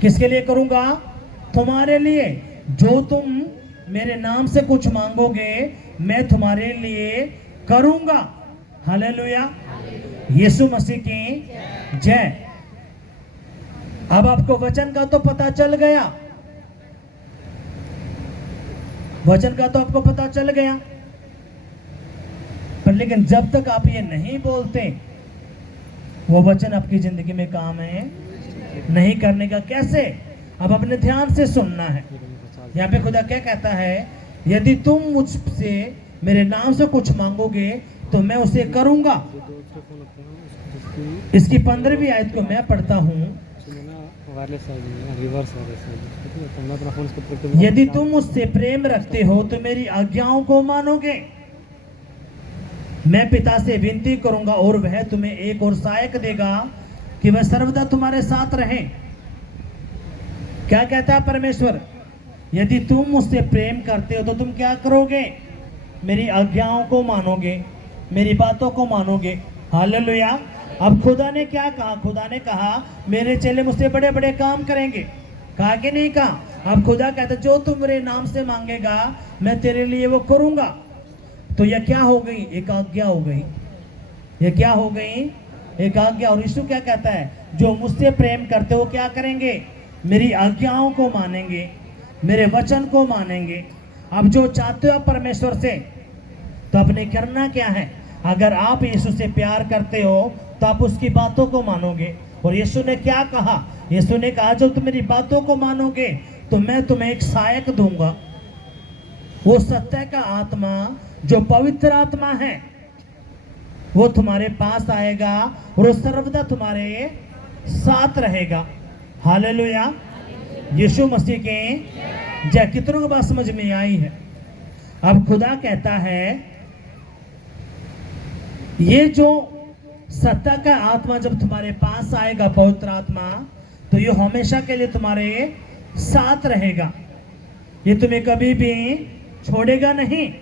किसके लिए करूंगा? तुम्हारे लिए। जो तुम मेरे नाम से कुछ मांगोगे मैं तुम्हारे लिए करूंगा। हालेलुया। यीशु मसीह की जय। अब आपको वचन का तो पता चल गया, वचन का तो आपको पता चल गया, पर लेकिन जब तक आप ये नहीं बोलते, वो वचन आपकी जिंदगी में काम है नहीं करने का। कैसे? अब अपने ध्यान से सुनना है। यहाँ पे खुदा क्या कहता है? यदि तुम मुझसे मेरे नाम से कुछ मांगोगे तो मैं उसे करूंगा। इसकी 15वीं आयत को मैं पढ़ता हूँ। यदि तुम मुझसे प्रेम रखते हो तो मेरी आज्ञाओं को मानोगे। मैं पिता से विनती करूंगा और वह तुम्हें एक और सहायक देगा कि वह सर्वदा तुम्हारे साथ रहे। क्या कहता है परमेश्वर? यदि तुम मुझसे प्रेम करते हो तो तुम क्या करोगे? मेरी आज्ञाओं को मानोगे, मेरी बातों को मानोगे। हालेलुया। अब खुदा ने क्या कहा? खुदा ने कहा मेरे चेले मुझसे बड़े बड़े काम करेंगे। कहा कि नहीं कहा? अब खुदा कहता जो तुम मेरे नाम से मांगेगा मैं तेरे लिए वो करूंगा। तो यह क्या हो गई? एक आज्ञा हो गई। ये क्या हो गई? एक आज्ञा। और यीशु क्या कहता है? जो मुझसे प्रेम करते हो क्या करेंगे? मेरी आज्ञाओं को मानेंगे, मेरे वचन को मानेंगे। अब जो चाहते हो परमेश्वर से, तो आपने करना क्या है? अगर आप यीशु से प्यार करते हो तो आप उसकी बातों को मानोगे। और यीशु ने क्या कहा? यीशु ने कहा जो तुम मेरी बातों को मानोगे तो मैं तुम्हें एक सहायक दूंगा। वो सत्य का आत्मा, जो पवित्र आत्मा है, वो तुम्हारे पास आएगा और वो सर्वदा तुम्हारे साथ रहेगा। हालेलुया। यीशु मसीह के जय। कितनों को बात समझ में आई है? अब खुदा कहता है ये जो सत्ता का आत्मा जब तुम्हारे पास आएगा, पवित्र आत्मा, तो ये हमेशा के लिए तुम्हारे साथ रहेगा। ये तुम्हें कभी भी छोड़ेगा नहीं,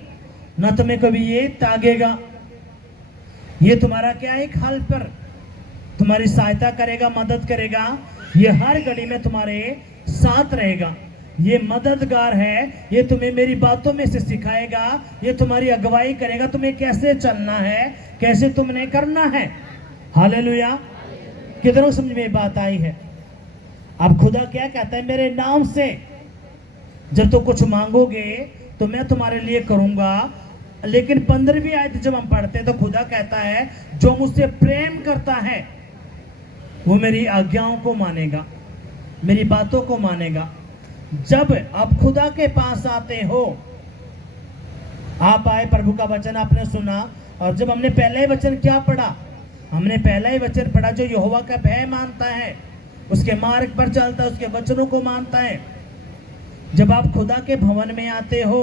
ना तुम्हें कभी ये त्यागेगा। ये तुम्हारा क्या, एक हाल पर तुम्हारी सहायता करेगा, मदद करेगा। ये हर घड़ी में तुम्हारे साथ रहेगा। ये मददगार है। ये तुम्हें मेरी बातों में से सिखाएगा। ये तुम्हारी अगुवाई करेगा, तुम्हें कैसे चलना है, कैसे तुमने करना है। हालेलुया। कितनों समझ में बात आई है? अब खुदा क्या कहता है? मेरे नाम से जब तो कुछ मांगोगे तो मैं तुम्हारे लिए करूंगा। लेकिन 15वीं आयत जब हम पढ़ते हैं तो खुदा कहता है जो मुझसे प्रेम करता है वो मेरी आज्ञाओं को मानेगा, मेरी बातों को मानेगा। जब आप खुदा के पास आते हो, आप आए, प्रभु का वचन आपने सुना, और जब हमने पहला ही वचन क्या पढ़ा? हमने पहला ही वचन पढ़ा जो यहोवा का भय मानता है, उसके मार्ग पर चलता है, उसके वचनों को मानता है। जब आप खुदा के भवन में आते हो,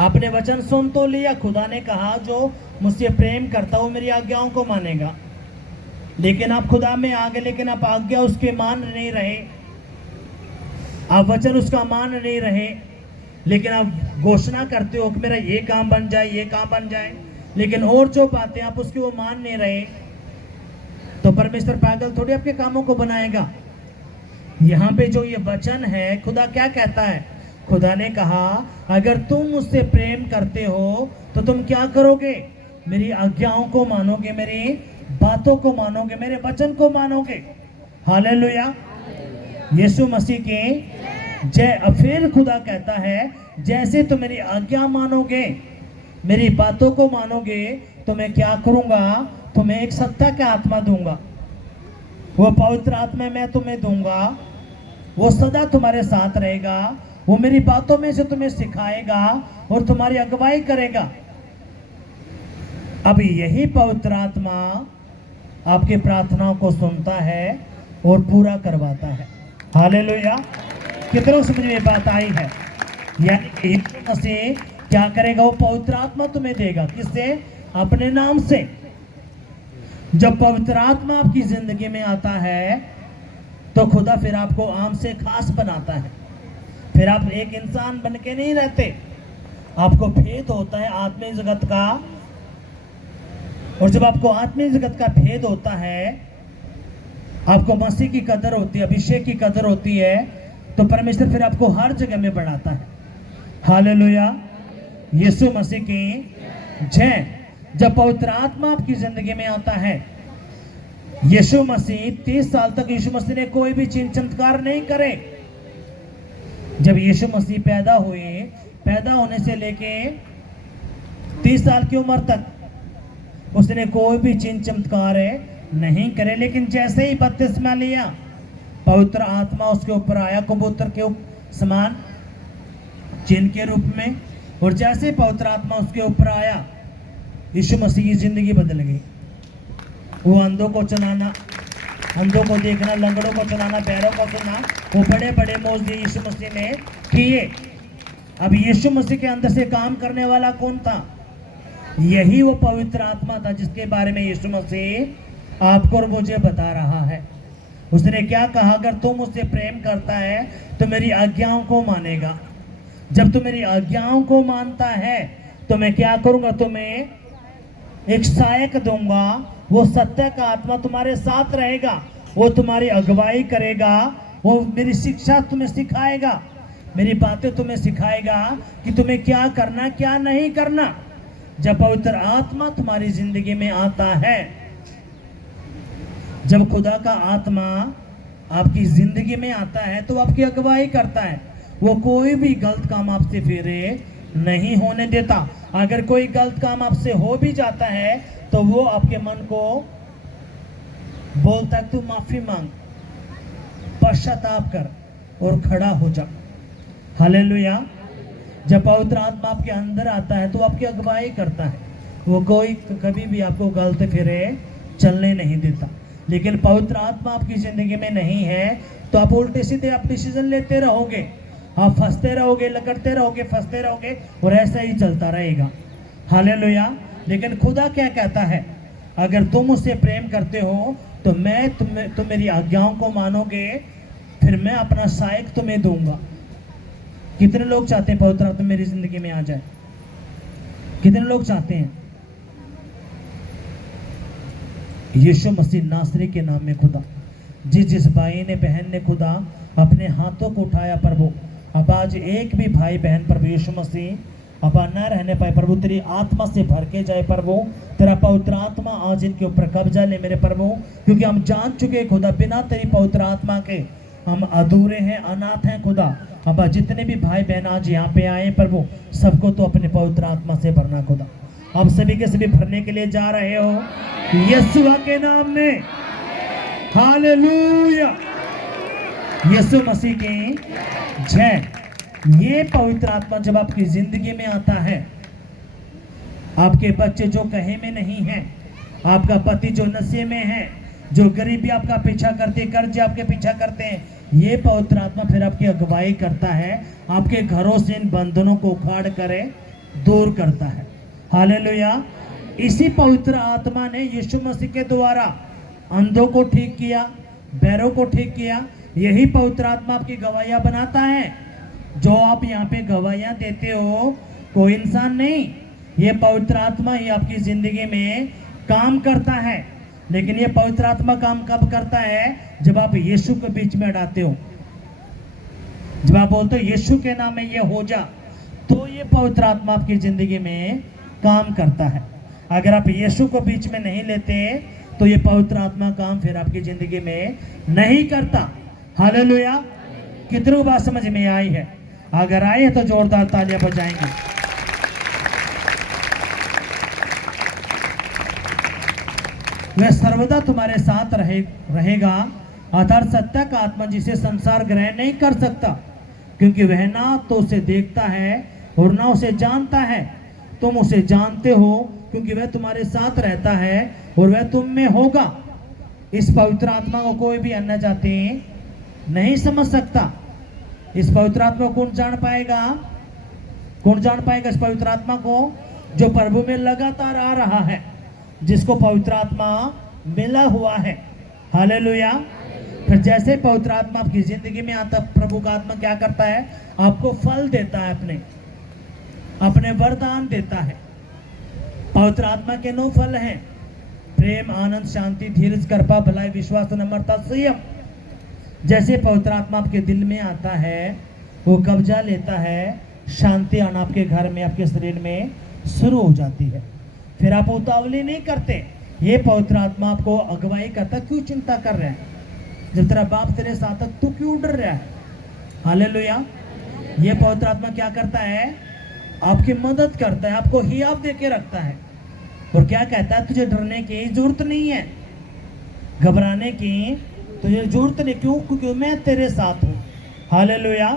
आपने वचन सुन तो लिया। खुदा ने कहा जो मुझसे प्रेम करता हो मेरी आज्ञाओं को मानेगा। लेकिन आप खुदा में आ गए, लेकिन आप आज्ञा उसके मान नहीं रहे, आप वचन उसका मान नहीं रहे। लेकिन आप घोषणा करते हो कि मेरा ये काम बन जाए, ये काम बन जाए, लेकिन और जो बातें आप उसकी वो मान नहीं रहे, तो परमेश्वर पागल थोड़ी आपके कामों को बनाएगा। यहाँ पे जो ये वचन है, खुदा क्या कहता है? खुदा ने कहा अगर तुम मुझसे प्रेम करते हो तो तुम क्या करोगे? मेरी आज्ञाओं को मानोगे, मेरी बातों को मानोगे, मेरे वचन को मानोगे। हालेलुया। यीशु मसीह के जय। फिर खुदा कहता है जैसे तुम मेरी आज्ञा मानोगे, मेरी बातों को मानोगे, तो मैं क्या करूंगा? तुम्हें एक सत्ता का आत्मा दूंगा। वो पवित्र आत्मा मैं तुम्हें दूंगा। वो सदा तुम्हारे साथ रहेगा। वो मेरी बातों में से तुम्हें सिखाएगा और तुम्हारी अगुवाई करेगा। अब यही पवित्र आत्मा आपकी प्रार्थनाओं को सुनता है और पूरा करवाता है। हालेलुया। कितनों समझ में बात आई है? यानी यीशु मसीह क्या करेगा? वो पवित्र आत्मा तुम्हें देगा। किससे? अपने नाम से। जब पवित्र आत्मा आपकी जिंदगी में आता है तो खुदा फिर आपको आम से खास बनाता है। फिर आप एक इंसान बन के नहीं रहते, आपको भेद होता है आत्मीय जगत का। और जब आपको आत्मीय जगत का भेद होता है, आपको मसीह की कदर होती है, अभिषेक की कदर होती है, तो परमेश्वर फिर आपको हर जगह में बढ़ाता है। हालेलुया। यीशु मसीह की जय। जब पवित्र आत्मा आपकी जिंदगी में आता है, यीशु मसीह 30 साल तक यीशु मसीह ने कोई भी चिन्ह चमत्कार नहीं करे। जब यीशु मसीह पैदा हुए, पैदा होने से लेके 30 साल की उम्र तक उसने कोई भी चिन्ह चमत्कार नहीं करे। लेकिन जैसे ही बपतिस्मा लिया, पवित्र आत्मा उसके ऊपर आया कबूतर के समान चिन्ह के रूप में। और जैसे पवित्र आत्मा उसके ऊपर आया, यीशु मसीह की जिंदगी बदल गई। वो अंधों को चलाना, अंधों को देखना, लंगड़ों को चलाना, पैरों को सुनना, वो बड़े बड़े मौजूद यीशु मसीह ने किए। अब यीशु मसीह के अंदर से काम करने वाला कौन था? यही वो पवित्र आत्मा था जिसके बारे में यीशु मसीह आपको और मुझे बता रहा है। उसने क्या कहा? अगर तुम मुझसे प्रेम करता है तो मेरी आज्ञाओं को मानेगा। जब तुम मेरी आज्ञाओं को मानता है तो मैं क्या करूंगा? तुम्हें एक सहायक दूंगा। वो सत्य का आत्मा तुम्हारे साथ रहेगा, वो तुम्हारी अगुवाई करेगा, वो मेरी शिक्षा तुम्हें सिखाएगा, मेरी बातें तुम्हें सिखाएगा कि तुम्हें क्या करना क्या नहीं करना। जब पवित्र आत्मा तुम्हारी जिंदगी में आता है, जब खुदा का आत्मा आपकी जिंदगी में आता है तो आपकी अगुवाई करता है। वो कोई भी गलत काम आपसे फिर नहीं होने देता। अगर कोई गलत काम आपसे हो भी जाता है तो वो आपके मन को बोलता है तू माफी मांग, पश्चाताप कर और खड़ा हो जा। हालेलुया। जब पवित्र आत्मा आपके अंदर आता है तो आपकी अगुवाई करता है। वो कोई कभी भी आपको गलत फिरे चलने नहीं देता। लेकिन पवित्र आत्मा आपकी जिंदगी में नहीं है तो आप उल्टे सीधे आप डिसीजन लेते रहोगे, आप फंसते रहोगे, लकड़ते रहोगे, फंसते रहोगे और ऐसा ही चलता रहेगा। हालेलुया। लेकिन खुदा क्या कहता है, अगर तुम उससे प्रेम करते हो तो मैं तुम मेरी आज्ञाओं को मानोगे, फिर मैं अपना सहायक तुम्हें दूंगा। कितने लोग चाहते हैं पवित्र आत्मा मेरी जिंदगी में आ जाए? कितने लोग चाहते हैं? यीशु मसीह नासरी के नाम में खुदा, जिस भाई ने बहन ने खुदा अपने हाथों को उठाया प्रभु, अब आज एक भी भाई बहन प्रभु यीशु मसीह अब ना रहने पाए प्रभु, तेरी आत्मा से भर के जाए प्रभु। तेरा पवित्र आत्मा आज इनके ऊपर कब्जा ले मेरे प्रभु, क्योंकि हम जान चुके खुदा बिना तेरी पवित्र आत्मा के हम अधूरे हैं, अनाथ हैं खुदा। अब जितने भी भाई बहन आज यहाँ पे आए प्रभु, सबको तो अपने पवित्र आत्मा से भरना खुदा। आप सभी के सभी भरने के लिए जा रहे हो यीशु के नाम में। हालेलुया। यीशु मसीह की जय। ये पवित्र आत्मा जब आपकी जिंदगी में आता है, आपके बच्चे जो कहे में नहीं है, आपका पति जो नशे में है, जो गरीबी आपका पीछा करते, कर्ज आपके पीछा करते हैं, ये पवित्र आत्मा फिर आपकी अगुवाई करता है, आपके घरों से इन बंधनों को उखाड़ करे दूर करता है। हालेलुया। इसी पवित्र आत्मा ने यीशु मसीह के द्वारा अंधों को ठीक किया, बैरों को ठीक किया। यही पवित्र आत्मा आपकी गवाहियां बनाता है। जो आप यहाँ पे गवाहियां देते हो कोई इंसान नहीं, ये पवित्र आत्मा ही आपकी जिंदगी में काम करता है। लेकिन ये पवित्र आत्मा काम कब करता है? जब आप यीशु के बीच में डालते हो, जब आप बोलते हो यीशु के नाम में ये हो जा, तो ये पवित्र आत्मा आपकी जिंदगी में काम करता है। अगर आप यीशु को बीच में नहीं लेते तो ये पवित्र आत्मा काम फिर आपकी जिंदगी में नहीं करता। हालेलुया। कितनी बात समझ में आई है? अगर आई है तो जोरदार तालियां बजाएंगे। वह सर्वदा तुम्हारे साथ रहेगा, अर्थात सत्य का आत्मा जिसे संसार ग्रहण नहीं कर सकता, क्योंकि वह ना तो उसे देखता है और ना उसे जानता है। तुम उसे जानते हो क्योंकि वह तुम्हारे साथ रहता है और वह तुम में होगा। इस पवित्र आत्मा को कोई भी अन्य जाति नहीं समझ सकता। इस पवित्र आत्मा को कौन जान पाएगा? कौन जान पाएगा इस पवित्र आत्मा को? जो प्रभु में लगातार आ रहा है, जिसको पवित्र आत्मा मिला हुआ है। हालेलुया। फिर जैसे पवित्र आत्मा आपकी जिंदगी में आता, प्रभु का आत्मा क्या करता है? आपको फल देता है, अपने वरदान देता है। पवित्र आत्मा के 9 फल हैं: प्रेम, आनंद, शांति, धीरज, कृपा, भलाई, विश्वास, नम्रता, संयम। जैसे पवित्र आत्मा आपके दिल में आता है, वो कब्जा लेता है, शांति आना आपके घर में, आपके शरीर में शुरू हो जाती है। फिर आप उतावली नहीं करते। ये पवित्र आत्मा आपको अगुवाई करता, क्यों चिंता कर रहा है? जब तेरा बाप तेरे साथ है, तू क्यों डर रहा है? हालेलुया। ये पवित्र आत्मा क्या करता है? आपकी मदद करता है, आपको हियाव दे के रखता है और क्या कहता है? तुझे डरने की जरूरत नहीं है, घबराने की तुझे जरूरत नहीं। क्यों? क्योंकि मैं तेरे साथ हूँ। हालेलुया।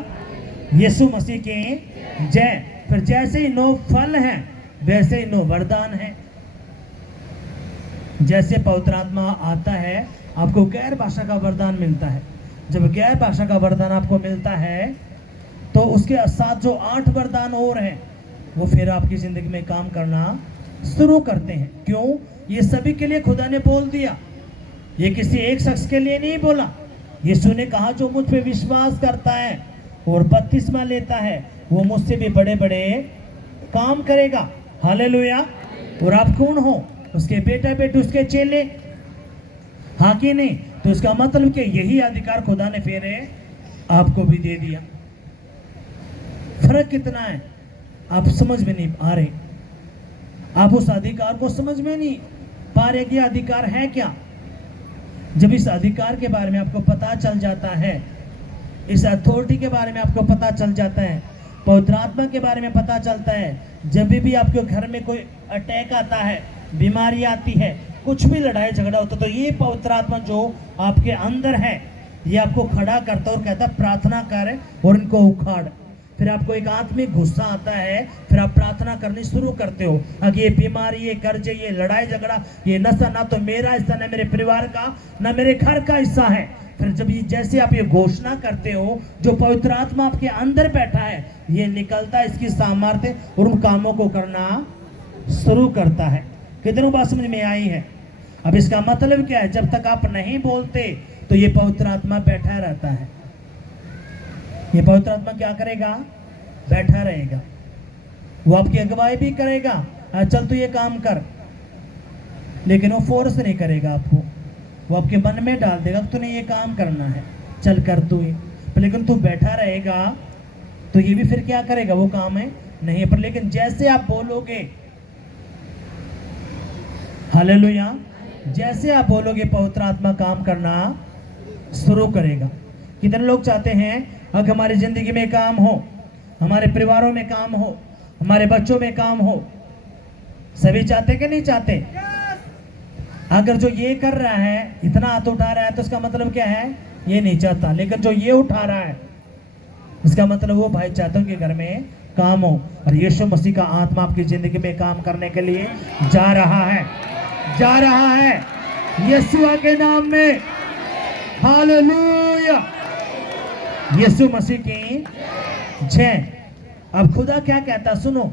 यीशु मसीह की जय। फिर जैसे ही 9 फल हैं, वैसे ही 9 वरदान हैं। जैसे पवित्र आत्मा आता है, आपको गैर भाषा का वरदान मिलता है। जब गैर भाषा का वरदान आपको मिलता है तो उसके साथ जो 8 वरदान और हैं, वो फिर आपकी जिंदगी में काम करना शुरू करते हैं। क्यों? ये सभी के लिए खुदा ने बोल दिया, ये किसी एक शख्स के लिए नहीं बोला। यीशु ने कहा जो मुझ पे विश्वास करता है और बपतिस्मा लेता है, वो मुझसे भी बड़े बड़े काम करेगा। हालेलुया। और आप कौन हो? उसके बेटा बेटे, उसके चेले। हाँ कि नहीं? तो इसका मतलब कि यही अधिकार खुदा ने फिर आपको भी दे दिया। फर्क कितना है? आप समझ में नहीं आ रहे। आप उस अधिकार को समझ में नहीं पा रहे कि अधिकार है क्या। जब इस अधिकार के बारे में आपको पता चल जाता है, इस अथॉरिटी के बारे में आपको पता चल जाता है, पवित्र आत्मा के बारे में पता चलता है, जब भी आपके घर में कोई अटैक आता है, बीमारी आती है, कुछ भी लड़ाई झगड़ा होता, तो ये पवित्र आत्मा जो आपके अंदर है ये आपको खड़ा करता और कहता प्रार्थना कर और इनको उखाड़। फिर आपको एक आत्मिक गुस्सा आता है, फिर आप प्रार्थना करनी शुरू करते हो कि ये बीमारी, ये कर्ज, ये लड़ाई झगड़ा, ये नशा ना तो मेरा हिस्सा, ना मेरे परिवार का, ना मेरे घर का हिस्सा है। फिर जब ये जैसे आप ये घोषणा करते हो, जो पवित्र आत्मा आपके अंदर बैठा है ये निकलता है, इसकी सामर्थ्य और उन कामों को करना शुरू करता है। कितनों बात समझ में आई है? अब इसका मतलब क्या है? जब तक आप नहीं बोलते तो ये पवित्र आत्मा बैठा रहता है। ये पवित्र आत्मा क्या करेगा? बैठा रहेगा। वो आपकी अगुवाई भी करेगा, चल तू ये काम कर, लेकिन वो फोर्स नहीं करेगा आपको। वो आपके मन में डाल देगा तूने ये काम करना है, चल कर तू ये, पर लेकिन तू बैठा रहेगा तो ये भी फिर क्या करेगा? वो काम है नहीं। पर लेकिन जैसे आप बोलोगे, हालेलुया, जैसे आप बोलोगे पवित्र आत्मा काम करना शुरू करेगा। कितने लोग चाहते हैं अगर हमारी जिंदगी में काम हो, हमारे परिवारों में काम हो, हमारे बच्चों में काम हो? सभी चाहते कि नहीं चाहते? अगर जो ये कर रहा है, इतना हाथ उठा रहा है, तो इसका मतलब क्या है? ये नहीं चाहता। लेकिन जो ये उठा रहा है, इसका मतलब वो भाई चाहते हो कि घर में काम हो। और यीशु मसीह का आत्मा आपकी जिंदगी में काम करने के लिए जा रहा है, जा रहा है यीशु के नाम में। हालेलुया, यीशु मसीह की जय। अब खुदा क्या कहता सुनो।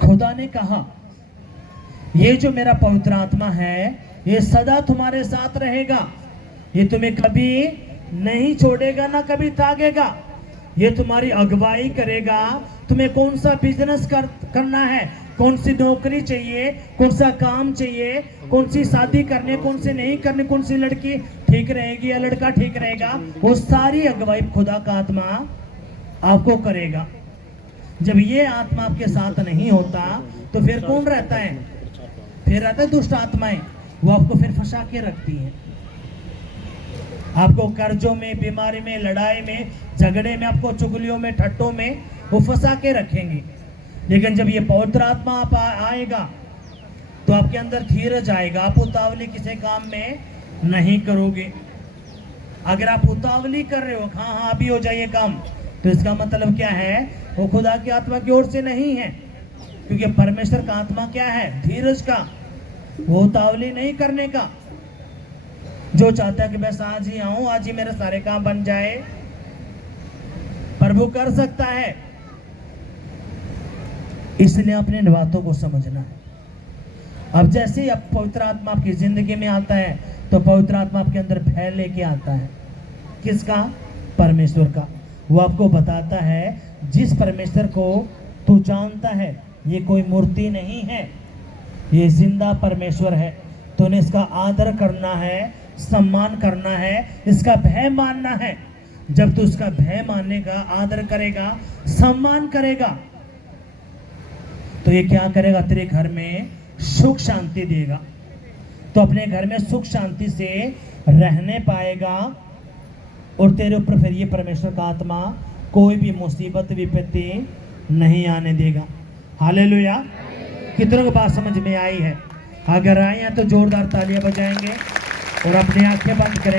खुदा ने कहा ये जो मेरा पवित्र आत्मा है ये सदा तुम्हारे साथ रहेगा, ये तुम्हें कभी नहीं छोड़ेगा ना कभी त्यागेगा। ये तुम्हारी अगुवाई करेगा। तुम्हें कौन सा बिजनेस करना है, कौन सी नौकरी चाहिए, कौन सा काम चाहिए, कौन सी शादी करनी है, कौन सी नहीं करनी, कौन सी लड़की ठीक रहेगी या लड़का ठीक रहेगा, वो सारी अगुवाई खुदा का आत्मा आपको करेगा। जब ये आत्मा आपके साथ नहीं होता तो फिर कौन रहता है? फिर रहता है दुष्ट आत्माएं। वो आपको फिर फंसा के रखती हैं, आपको कर्जों में, बीमारी में, लड़ाई में, झगड़े में, आपको चुगलियों में, ठट्टों में वो फंसा के रखेंगे। लेकिन जब ये पवित्र आत्मा आप आएगा तो आपके अंदर धीरज आएगा। आप उतावली किसी काम में नहीं करोगे। अगर आप उतावली कर रहे हो, हाँ हाँ अभी हो जाइए काम, तो इसका मतलब क्या है? वो खुदा की आत्मा की ओर से नहीं है। क्योंकि परमेश्वर का आत्मा क्या है? धीरज का, वो उतावली नहीं करने का। जो चाहता है कि बस आज ही आऊं, आज ही मेरे सारे काम बन जाए, प्रभु कर सकता है। इसलिए अपने इन बातों को समझना है। अब जैसे ही अब पवित्र आत्मा आपकी जिंदगी में आता है तो पवित्र आत्मा आपके अंदर भय लेके आता है। किसका? परमेश्वर का। वो आपको बताता है जिस परमेश्वर को तू जानता है ये कोई मूर्ति नहीं है, ये जिंदा परमेश्वर है। तूने इसका आदर करना है, सम्मान करना है, इसका भय मानना है। जब तू इसका भय मानेगा, आदर करेगा, सम्मान करेगा, तो ये क्या करेगा? तेरे घर में सुख शांति देगा। तो अपने घर में सुख शांति से रहने पाएगा और तेरे ऊपर फिर ये परमेश्वर का आत्मा कोई भी मुसीबत, विपत्ति नहीं आने देगा। हालेलुया। कितनों को बात समझ में आई है? अगर आई है तो जोरदार तालियां बजाएंगे और अपनी आंखें बंद करें।